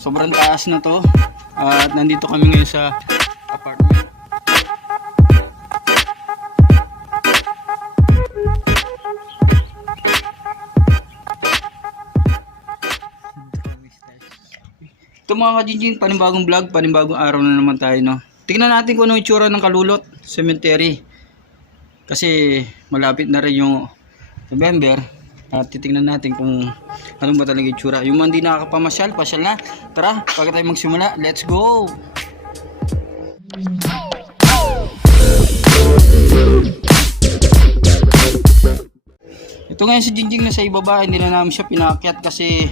Sobrang taas na to. At nandito kami ngayon sa apartment. Ito mga kajinjing, panibagong vlog, panibagong araw na naman tayo, no. Tingnan natin kung anong itsura ng Kalulot Cemetery. Kasi malapit na rin yung November. At titingnan natin kung anong ba talaga itsura. Yung mga hindi nakakapamasyal, pasyal na. Tara, bago tayo magsimula, let's go! Ito ngayon si Jinjing na sa ibaba, hindi na namin siya pinakyat kasi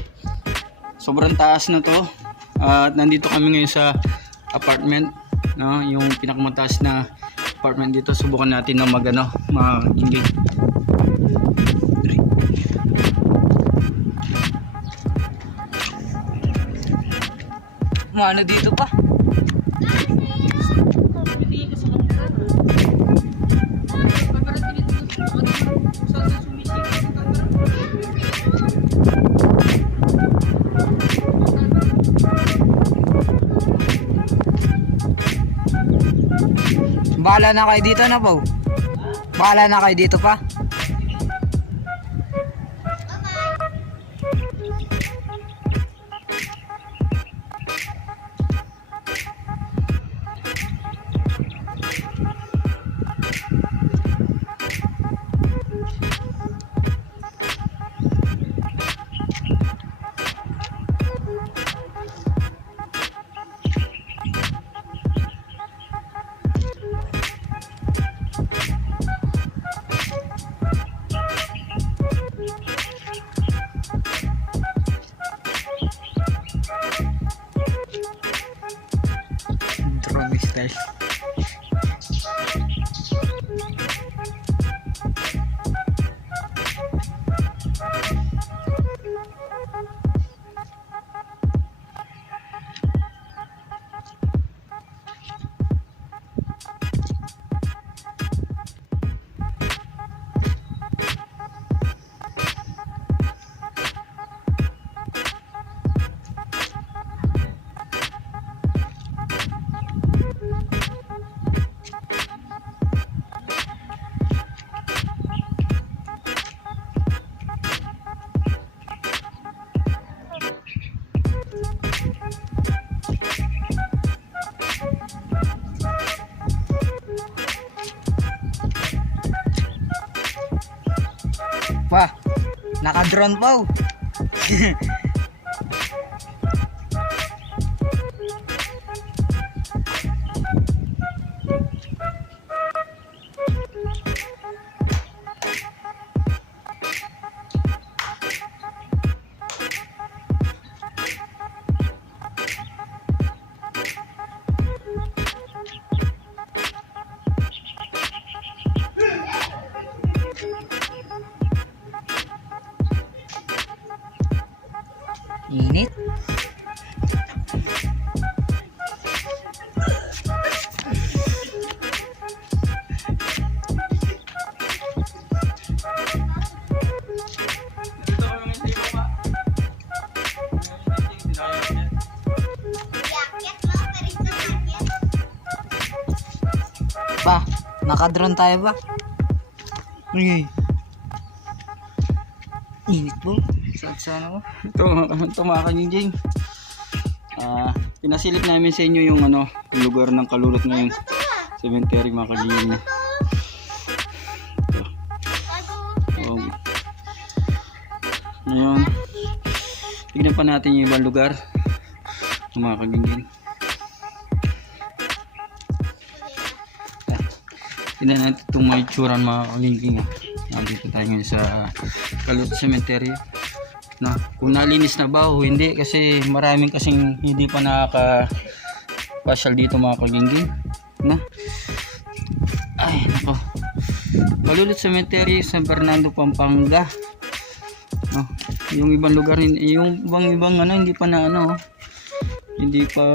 sobrang taas na to. At nandito kami ngayon sa apartment, no? Yung pinakamataas na apartment dito. Subukan natin na mag-ingay. Ano dito pa? Bahala na kayo dito na po. Bahala na kayo dito pa. Drone style. Wah, naka-drone po. Init. Pa, naka-drone tayo ba? Uy. Init po. Sana ko. Ito mga kajinjing. Pinasilip namin sa inyo yung lugar ng Kalulot ngayon. Cemetery mga kajinjing. Ito. So, ngayon, tignan pa natin yung ibang lugar mga kajinjing. Tignan natin itong may tsuran mga kajinjing. Nandito tayo ngayon sa Kalulot Cemetery. No, kung nalinis na ba o hindi, kasi maraming kasing hindi pa nakaka-pasyal dito mga kajinjing, no? Ay nako, Kalulot Cemetery, San Fernando, Pampanga, no? Yung ibang lugar, yung ibang hindi pa hindi pa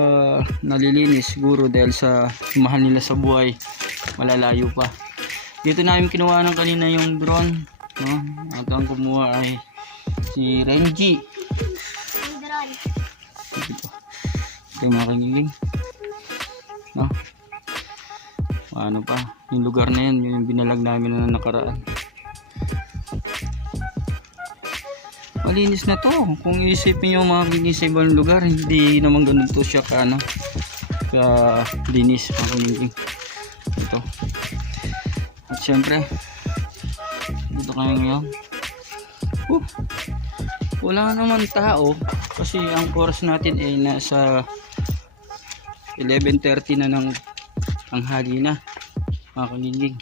nalilinis siguro dahil sa mahal nila sa buhay, malalayo pa. Dito namin kinuha ng kanina yung drone, no? At ang kumuha ay si Renji. Ito yung mga kagiging. No? Ano pa, yung lugar na yan, yung binalag namin na nakaraan. Malinis na to. Kung isipin nyo mga kagiging sa ibang lugar, hindi naman ganun to siya ka ano, ka linis mga kagiging. Ito. At syempre, dito kami ngayon. Wala naman tao kasi ang oras natin ay nasa 11:30 na ng tanghali na mga kagiging.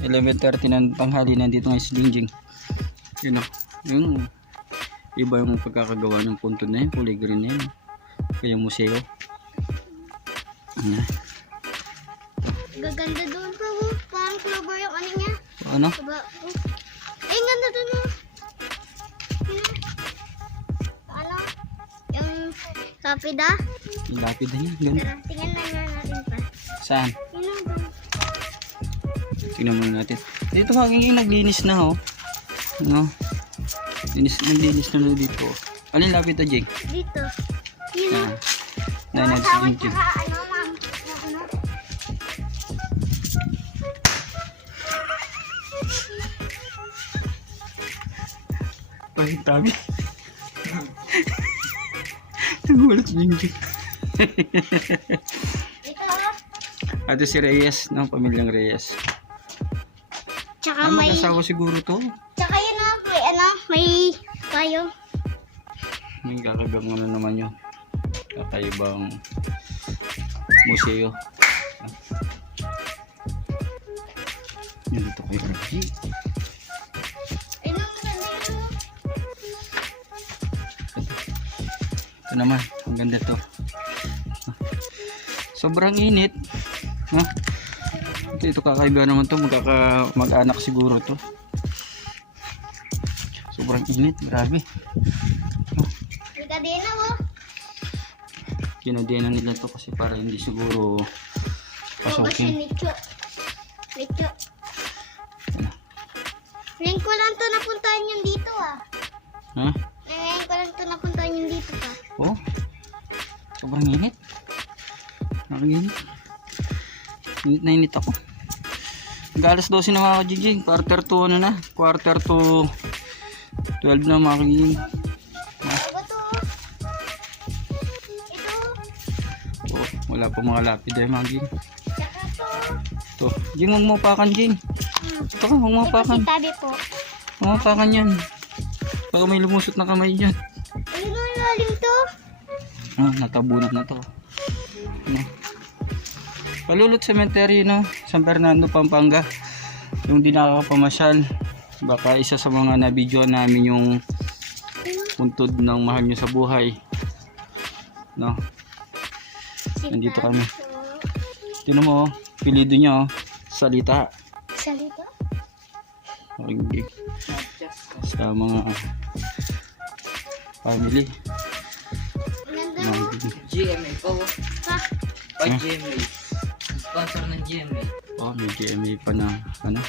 11:30 na ng tanghali na dito ngayon si Jingjing. Yun o, yung iba yung pagkakagawa ng punto na yun, kulay green na yun, kaya museo. Gaganda doon pa, parang clover yung ano niya. Ano? Diba? Ay, ang ganda doon mo. Ano? Yung lapida. Yung lapid na yan, ganun. Tara, tingnan na nga natin pa. Saan? Yun ang doon. Tingnan muna natin. Dito magiging naglinis na ho. No? Naglinis na dito. Alin lapit na Jake? Dito. Yun ang. Na Tawad Jingjing. tsaka ano, ma'am. Yung ano? Pahit tabi. Nagulat si Jingjing. Ito. Ito si Reyes, ng pamilyang Reyes. Tsaka Ano may... mag-asawa siguro to? Tsaka yun na, may ano, may kayo. May kakagam na naman yun. Kakaibang museo. Yun dito kay Raji. Ayun ang ganda yun. Ito naman, ang ganda to. Sobrang init. No? Ito kakaiba naman to, mag-anak siguro to. Sobrang init, grabe. May kadena mo. Kinadena nila to kasi para hindi siguro O ba siya pasukin. nicho? Nicho. Ngayon ko lang to napuntahan yung dito ah. Ha? Ngayon ko lang to napuntahan yung dito pa. Oh, sobrang init. Sobrang init. Init na init ako. Hanggang alas 12 na mga kajijing. Quarter to ano na? Quarter to 12 na mga kajijing. Ano ba to? Ito. Oh, wala pa mga lapid eh mga kajijing. Tsaka to. Ito. Jing, huwag mo pakan Jing. Ito ka, huwag mo Ito pakan. si tabi po. Huwag mo pakan yan. Baka may lumusot na kamay dyan. Ayun ang lalim to. Ah, natabunan na to. Ano? Palulot Cemetery, no? San Fernando, Pampanga. Yung di nakakapamasyal. Baka isa sa mga nabidyoan namin yung puntod ng mahal nyo sa buhay. No? Si Nandito tabi kami. po. Tinan mo, oh. Pilido niya, oh. Salita. Salita. Okay. Sa mga family. Ganda Mga mo. kaibigan. GMA po. Pa. Pag Huh? GMA. Sponsor ng GMA. Oh, may GMA pa na, ano?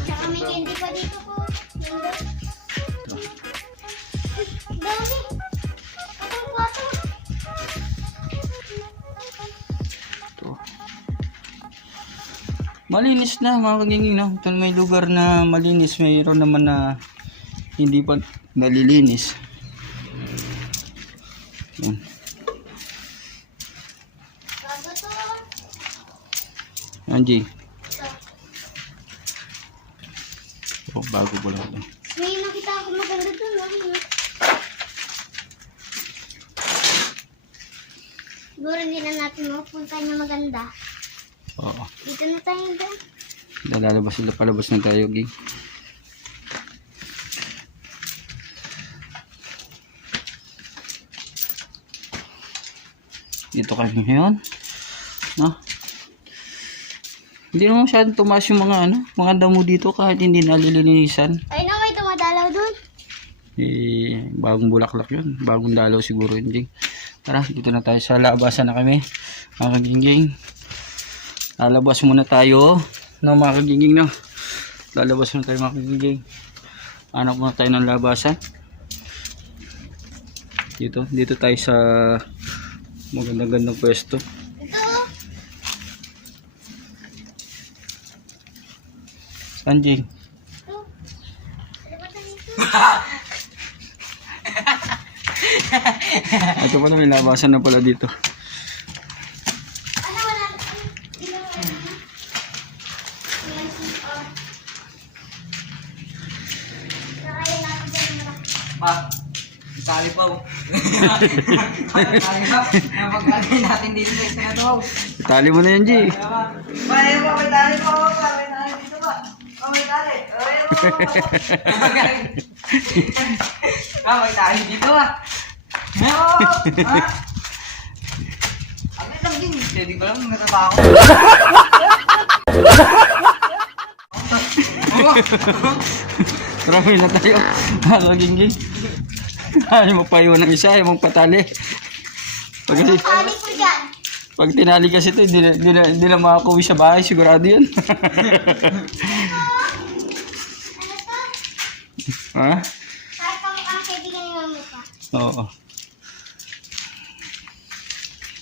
Tsaka may candy pa dito po. Ganda. Dami. Atong plato. Ito. Malinis na mga kagingin, no? Ito may lugar na malinis, mayroon naman na hindi pa nalilinis. Yan. Bago to. Anji. Ito. Oh, bago po lang. May nakita ako maganda dun. Siguro hindi na natin mapunta niya maganda. Oo. Dito na tayo doon. Lalabas sila, palabas na tayo, Ging. Dito kami ngayon. No? Hindi naman masyadong tumaas yung mga ano, mga damo dito kahit hindi nalilinisan. Ay na, may tumadalaw doon. Eh, bagong bulaklak yun. Bagong dalaw siguro yun, Ging. Tara, dito na tayo sa labasan na kami. Mga kagingging. Lalabas muna tayo. No, mga kagingging, no. Lalabas muna tayo, mga kagingging. Anak muna tayo ng labasan. Dito tayo sa Magandang pwesto. Ito. Saan, Jing? Ito. Ano ba ito? Ito pala, may labasan na pala dito. Ano wala? Dito wala. Yes, Nakaya natin dyan na. Pa, itali pa. Itali pa. Napaglalagay natin dito sa isa na to. Itali mo na yan, Jing. Pa, ayun pa, may tali pa. May tali dito pa. May tali. Ayun pa. May tali dito pa. Ano lang din. Hindi ko lang natatakot. Tara, may na tayo. Halo, Jing. Ayaw mo pa iwan ng isa, ayaw mong patali. Tali ko dyan. Pag tinali kasi ito, hindi na makakuwi sa bahay, sigurado yun. Ano to? Ha? Kahit ang kaibigan ni mami pa. Oo.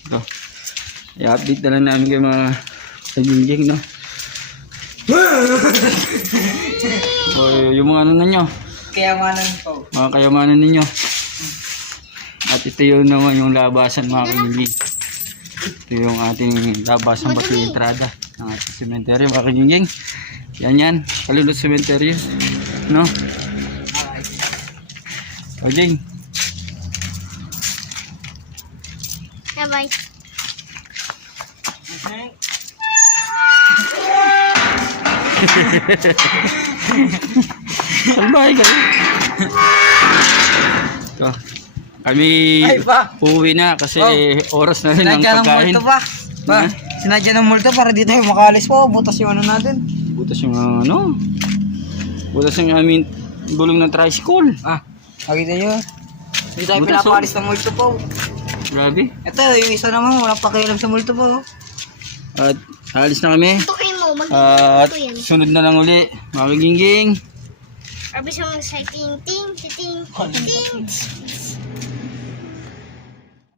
Ito. I-update na lang namin kayo mga kajingjing, no? O, yung mga ano na nyo, Kayamanan po. mga kayamanan ninyo. At ito yun naman yung labasan, mga kajingjing. Ito yung ating labasan pati yung entrada ng ating cemetery, mga kajingjing. Yan, Kalulot Cemetery, no? O, Jing. Bye-bye. Salbahay kayo. Ito. Kami Ay, pa. uuwi na kasi oras na rin ang Sinadya ng pagkain. multo pa. Pa, Ha? sinadya ng multo para di tayo makalis po. Butas yung ano natin. Butas yung ano. Butas yung aming gulong ng tricycle. Ah, nakita nyo. Hindi tayo Butas, pinapalis ng multo po. Grabe. Ito, yung isa naman, walang pakialam sa multo po. At alis na kami. Tukin mo. At Mag-ito yan. sunod na lang uli. Mga gingging. Abis mo sa ting ting ting ting.